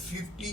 50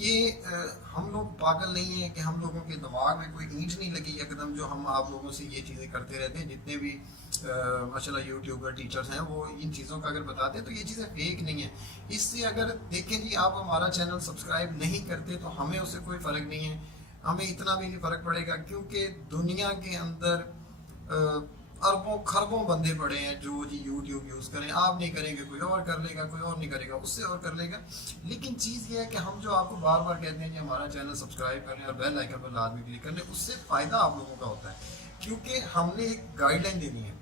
یہ ہم لوگ پاگل نہیں ہیں کہ ہم لوگوں کے دماغ میں کوئی اینٹ نہیں لگی یکدم جو ہم آپ لوگوں سے یہ چیزیں کرتے رہتے ہیں. جتنے بھی ماشاء اللہ یوٹیوبر ٹیچرز ہیں وہ ان چیزوں کا اگر بتاتے ہیں تو یہ چیزیں فیک نہیں ہیں. اس سے اگر دیکھیں جی آپ ہمارا چینل سبسکرائب نہیں کرتے تو ہمیں اس سے کوئی فرق نہیں ہے, ہمیں اتنا بھی نہیں فرق پڑے گا, کیونکہ دنیا کے اندر اربوں خربوں بندے پڑے ہیں جو جی یوٹیوب یوز کریں. آپ نہیں کریں گے کوئی اور کر لے گا, کوئی اور نہیں کرے گا اس سے اور کر لے گا. لیکن چیز یہ ہے کہ ہم جو آپ کو بار بار کہتے ہیں کہ ہمارا چینل سبسکرائب کریں اور بیل آئیکن پر لازمی کلک کریں, اس سے فائدہ آپ لوگوں کا ہوتا ہے, کیونکہ ہم نے ایک گائیڈ لائن دینی ہے.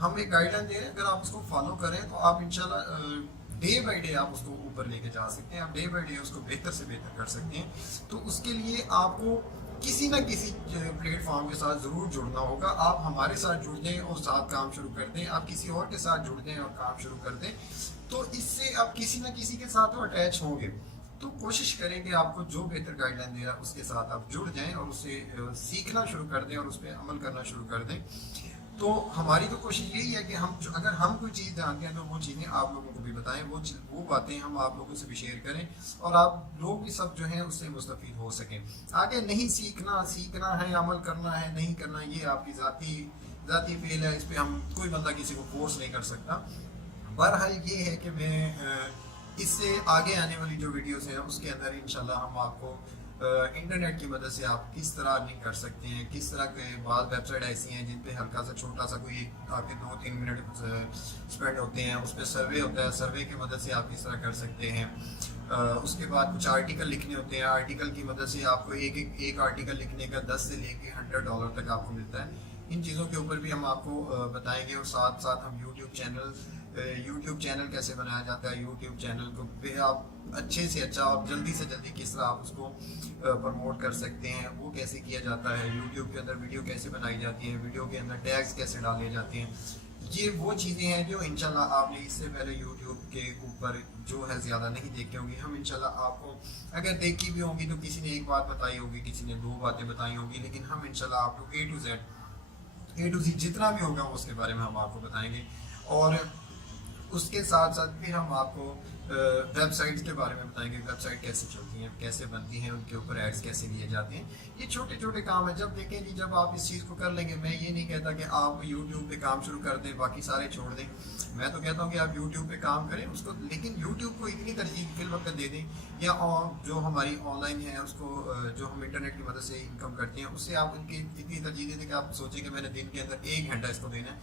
ہم ایک گائیڈ لائن دے رہے ہیں, اگر آپ اس کو فالو کریں تو آپ انشاءاللہ ڈے بائی ڈے آپ اس کو اوپر لے کے جا سکتے ہیں, آپ ڈے بائی ڈے اس کو بہتر سے بہتر کر سکتے ہیں. تو اس کے لیے آپ کو کسی نہ کسی پلیٹ فارم کے ساتھ ضرور جڑنا ہوگا. آپ ہمارے ساتھ جڑ دیں اور ساتھ کام شروع کر دیں, آپ کسی اور کے ساتھ جڑ دیں اور کام شروع کر دیں, تو اس سے آپ کسی نہ کسی کے ساتھ اٹیچ ہوں گے. تو کوشش کریں کہ آپ کو جو بہتر گائیڈ لائن دے رہا ہے اس کے ساتھ آپ جڑ جائیں اور اسے سیکھنا شروع کر دیں اور اس پہ عمل کرنا شروع کر دیں. تو ہماری تو کوشش یہی ہے کہ اگر ہم کوئی چیز جانتے ہیں تو وہ چیزیں آپ لوگوں کو بھی بتائیں, وہ باتیں ہم آپ لوگوں سے بھی شیئر کریں اور آپ لوگ بھی سب جو ہیں اس سے مستفید ہو سکیں. آگے نہیں سیکھنا ہے, عمل کرنا ہے, نہیں کرنا, یہ آپ کی ذاتی فیل ہے, اس پہ ہم کوئی بندہ کسی کو فورس نہیں کر سکتا. بہرحال یہ ہے کہ میں اس سے آگے آنے والی جو ویڈیوز ہیں اس کے اندر انشاءاللہ ہم آپ کو انٹرنیٹ کی مدد سے آپ کس طرح ارننگ کر سکتے ہیں, کس طرح کے بعض ویب سائٹ ایسی ہیں جن پہ ہلکا سا چھوٹا سا کوئی آپ کے 2-3 منٹ اسپینڈ ہوتے ہیں, اس پہ سروے ہوتا ہے, سروے کی مدد سے آپ کس طرح کر سکتے ہیں. اس کے بعد کچھ آرٹیکل لکھنے ہوتے ہیں, آرٹیکل کی مدد سے آپ کو ایک آرٹیکل لکھنے کا $10 سے لے کے $100 تک آپ کو ملتا ہے. ان چیزوں کے اوپر بھی ہم آپ کو بتائیں گے, اور ساتھ ساتھ ہم یوٹیوب چینل کیسے بنایا جاتا ہے, یوٹیوب چینل کو پہ آپ اچھے سے اچھا اور جلدی سے جلدی کس طرح آپ اس کو پروموٹ کر سکتے ہیں, وہ کیسے کیا جاتا ہے, یوٹیوب کے اندر ویڈیو کیسے بنائی جاتی ہیں, ویڈیو کے اندر ٹیگز کیسے ڈالے جاتے ہیں. یہ وہ چیزیں ہیں جو انشاءاللہ آپ نے اس سے پہلے یوٹیوب کے اوپر جو ہے زیادہ نہیں دیکھی ہوں گی. ہم انشاءاللہ آپ کو اگر دیکھی بھی ہوں گی تو کسی نے ایک بات بتائی ہوگی, کسی نے 2 باتیں بتائی ہوں گی, لیکن ہم انشاءاللہ آپ کو A to Z جتنا بھی ہوگا اس کے بارے میں ہم آپ کو بتائیں گے. اور اس کے ساتھ ساتھ پھر ہم آپ کو ویب سائٹس کے بارے میں بتائیں گے, ویب سائٹ کیسے چلتی ہیں, کیسے بنتی ہیں, ان کے اوپر ایڈس کیسے لیے جاتے ہیں. یہ چھوٹے چھوٹے کام ہیں. جب دیکھیں جی جب آپ اس چیز کو کر لیں گے, میں یہ نہیں کہتا کہ آپ یوٹیوب پہ کام شروع کر دیں باقی سارے چھوڑ دیں, میں تو کہتا ہوں کہ آپ یوٹیوب پہ کام کریں اس کو, لیکن یوٹیوب کو اتنی ترجیح فی الوقت دے دیں, یا جو ہماری آن لائن ہے اس کو جو ہم انٹرنیٹ کی مدد سے انکم کرتے ہیں اس سے آپ ان کی اتنی ترجیح دے دیں کہ آپ سوچیں کہ میں نے دن کے اندر 1 گھنٹہ اس کو دینا ہے.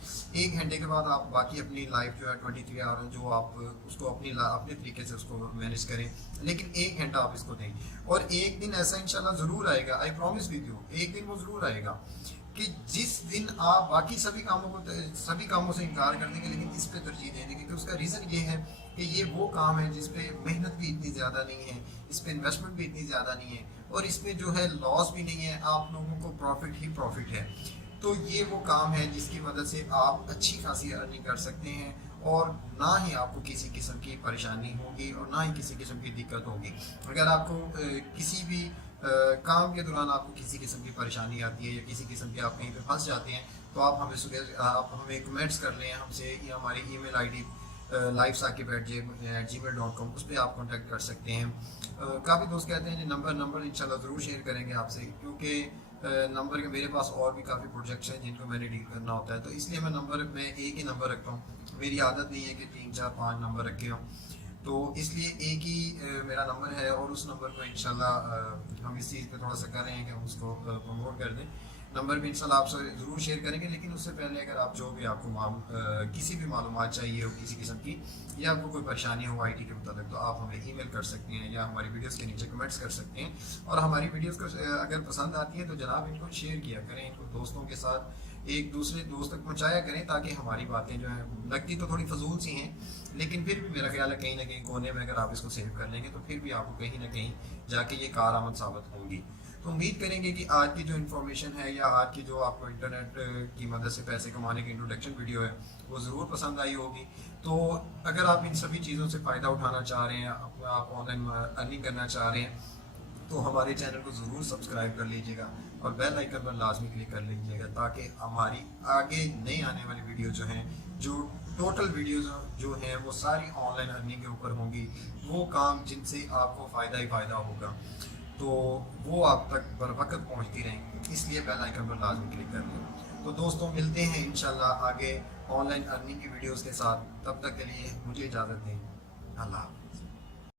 1 گھنٹے کے بعد آپ باقی اپنی لائف جو ہے 23 آور جو آپ اس کو اپنے طریقے سے اس کو مینیج کریں, لیکن 1 گھنٹہ آپ اس کو دیں. اور ایک دن ایسا انشاءاللہ ضرور آئے گا, آئی پرومس ود یو, ایک دن وہ ضرور آئے گا کہ جس دن آپ باقی سبھی کاموں سے انکار کر دیں گے لیکن اس پہ ترجیح دیں گے. کہ اس کا ریزن یہ ہے کہ یہ وہ کام ہے جس پہ محنت بھی اتنی زیادہ نہیں ہے, اس پہ انویسٹمنٹ بھی اتنی زیادہ نہیں ہے, اور اس میں جو ہے لاس بھی نہیں ہے, آپ لوگوں کو پروفٹ ہی پروفٹ ہے. تو یہ وہ کام ہے جس کی مدد سے آپ اچھی خاصی ارننگ کر سکتے ہیں, اور نہ ہی آپ کو کسی قسم کی پریشانی ہوگی اور نہ ہی کسی قسم کی دقت ہوگی. اگر آپ کو کسی بھی کام کے دوران آپ کو کسی قسم کی پریشانی آتی ہے یا کسی قسم کے آپ کہیں پہ پھنس جاتے ہیں تو آپ ہمیں کمنٹس کر لیں ہم سے, یا ہماری ای میل ID lifesakib@gmail.com اس پہ آپ کانٹیکٹ کر سکتے ہیں. کافی دوست کہتے ہیں نمبر انشاءاللہ ضرور شیئر کریں گے آپ سے, کیونکہ نمبر کے میرے پاس اور بھی کافی پروجیکٹس ہیں جن کو میں نے ڈیل کرنا ہوتا ہے, تو اس لیے میں ایک ہی نمبر رکھتا ہوں. میری عادت نہیں ہے کہ 3 4 5 نمبر رکھے ہوں, تو اس لیے ایک ہی میرا نمبر ہے, اور اس نمبر کو انشاءاللہ ہم اس چیز پہ تھوڑا سا کر رہے ہیں کہ ہم اس کو پروموٹ کر دیں. نمبر بھی انشاءاللہ آپ سے ضرور شیئر کریں گے, لیکن اس سے پہلے اگر آپ جو بھی آپ کو کسی بھی معلومات چاہیے ہو کسی قسم کی, یا آپ کو کوئی پریشانی ہو IT کے متعلق, تو آپ ہمیں ای میل کر سکتے ہیں یا ہماری ویڈیوز کے نیچے کمنٹس کر سکتے ہیں. اور ہماری ویڈیوز کو اگر پسند آتی ہے تو جناب ان کو شیئر کیا کریں, ان کو دوستوں کے ساتھ ایک دوسرے دوست تک پہنچایا کریں, تاکہ ہماری باتیں جو ہیں لگتی تو تھوڑی فضول سی ہیں, لیکن پھر بھی میرا خیال ہے کہیں نہ کہیں کونے میں اگر آپ اس کو سیو کر لیں گے تو پھر بھی آپ کو کہیں نہ کہیں جا کے یہ کارآمد ثابت ہوں گی. تو امید کریں گے کہ آج کی جو انفارمیشن ہے یا آج کی جو آپ کو انٹرنیٹ کی مدد سے پیسے کمانے کی انٹروڈکشن ویڈیو ہے وہ ضرور پسند آئی ہوگی. تو اگر آپ ان سبھی چیزوں سے فائدہ اٹھانا چاہ رہے ہیں, آپ آن لائن ارننگ کرنا چاہ رہے ہیں, تو ہمارے چینل کو ضرور سبسکرائب کر لیجیے گا اور بیل آئیکن پر لازمی کلک کر لیجیے گا, تاکہ ہماری آگے نئی آنے والی ویڈیو جو ہیں جو ٹوٹل ویڈیوز جو ہیں وہ ساری آن لائن ارننگ کے اوپر ہوں گی، وہ کام جن سے آپ کو فائدہ ہی فائدہ ہوگا، تو وہ آپ تک بر وقت پہنچتی رہیں گی، اس لیے بیل آئیکن پر لازمی کلک کر لیں۔ تو دوستوں ملتے ہیں انشاءاللہ آگے آن لائن ارننگ کی ویڈیوز کے ساتھ، تب تک کے لیے مجھے اجازت دیں، اللہ حافظ۔